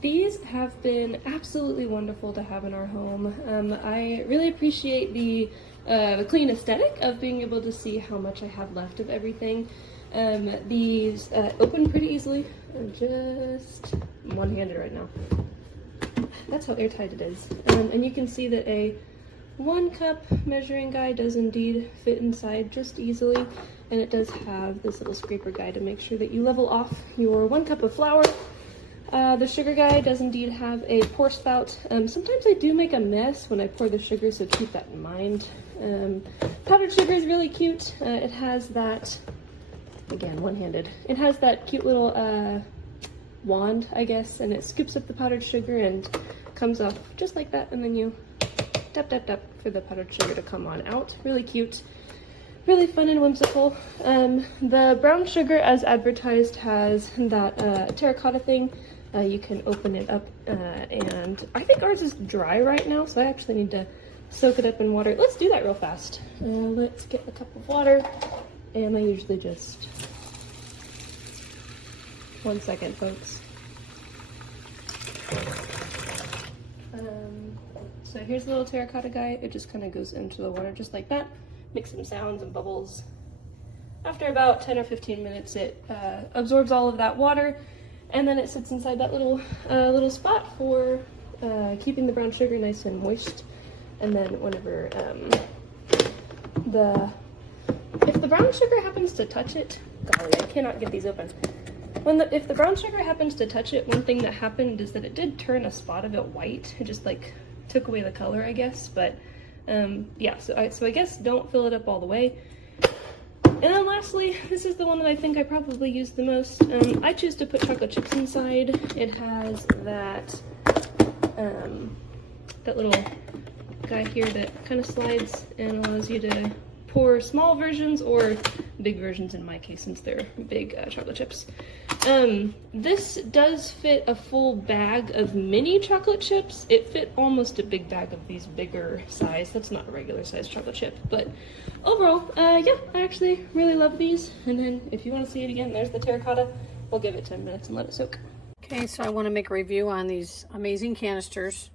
These have been absolutely wonderful to have in our home. I really appreciate the clean aesthetic of being able to see how much I have left of everything. These open pretty easily. I'm just one-handed right now. That's how airtight it is. And you can see that a 1 cup measuring guide does indeed fit inside just easily, and it does have this little scraper guide to make sure that you level off your 1 cup of flour. The sugar guide does indeed have a pour spout. Sometimes I do make a mess when I pour the sugar, so keep that in mind. Powdered sugar is really cute. It has that, again, one-handed, it has that cute little wand, I guess, and it scoops up the powdered sugar and comes off just like that, and then you tap tap tap for the powdered sugar to come on out. Really cute, really fun and whimsical. The brown sugar, as advertised, has that terracotta thing. You can open it up, and I think ours is dry right now, so I actually need to soak it up in water. Let's do that real fast. Let's get a cup of water, and I usually just, 1 second, folks. So here's the little terracotta guy. It just kind of goes into the water just like that. Makes some sounds and bubbles. After about 10 or 15 minutes, it absorbs all of that water, and then it sits inside that little spot for keeping the brown sugar nice and moist. And then whenever if the brown sugar happens to touch it, golly, I cannot get these open. If the brown sugar happens to touch it, one thing that happened is that it did turn a spot of it white. It just like took away the color, I guess. But yeah, so I guess don't fill it up all the way. And then lastly, this is the one that I think I probably use the most. I choose to put chocolate chips inside. It has that that little guy here that kind of slides and allows you to pour small versions or big versions in my case, since they're big chocolate chips. This does fit a full bag of mini chocolate chips. It fit almost a big bag of these bigger size. That's not a regular size chocolate chip, but overall, yeah, I actually really love these. And then if you want to see it again, there's the terracotta. We'll give it 10 minutes and let it soak. Okay, so I want to make a review on these amazing canisters.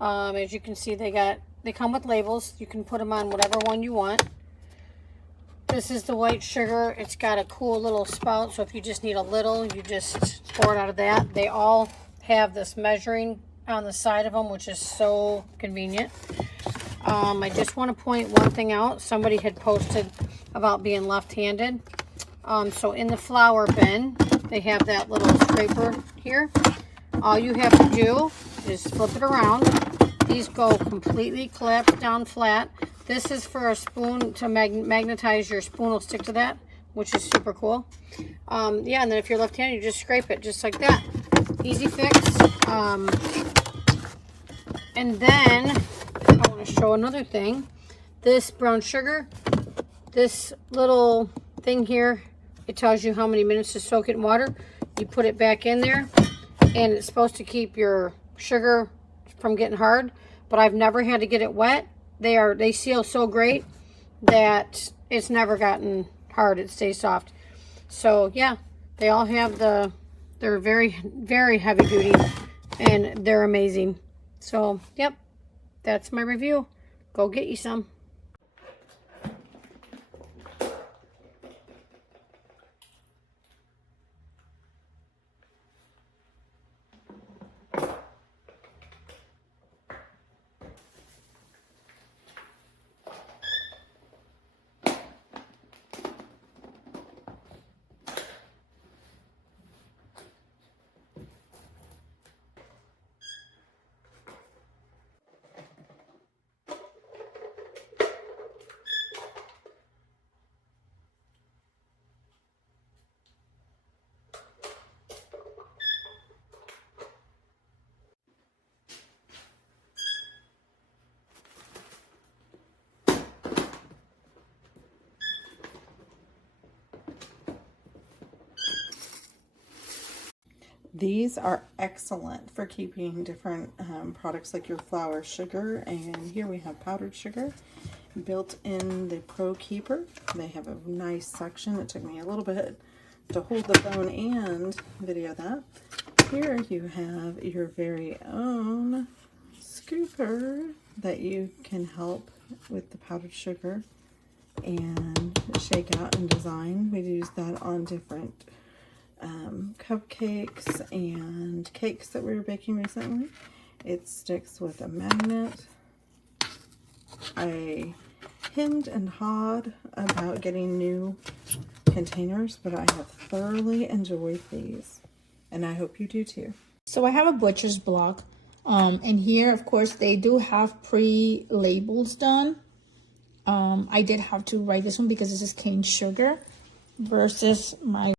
As you can see, they come with labels. You can put them on whatever one you want. This is the white sugar. It's got a cool little spout, so if you just need a little, you just pour it out of that. They all have this measuring on the side of them, which is so convenient. I just want to point one thing out. Somebody had posted about being left-handed. So in the flour bin, they have that little scraper here. All you have to do is flip it around. These go completely clapped down flat. This is for a spoon to magnetize. Your spoon will stick to that, which is super cool. Yeah, and then if you're left-handed, you just scrape it just like that. Easy fix. And then I want to show another thing. This brown sugar, this little thing here, it tells you how many minutes to soak it in water. You put it back in there, and it's supposed to keep your sugar from getting hard, but I've never had to get it wet. They seal so great that it's never gotten hard. It stays soft. So yeah, they all have they're very, very heavy duty, and they're amazing. So yep, that's my review. Go get you some. These are excellent for keeping different products like your flour, sugar, and here we have powdered sugar built in the ProKeeper. They have a nice section. It took me a little bit to hold the phone and video that. here you have your very own scooper that you can help with the powdered sugar and shake out and design. We use that on different cupcakes and cakes that we were baking recently. It sticks with a magnet. I hemmed and hawed about getting new containers, but I have thoroughly enjoyed these, and I hope you do too. So I have a butcher's block, and here, of course, they do have pre-labels done. I did have to write this one because this is cane sugar versus my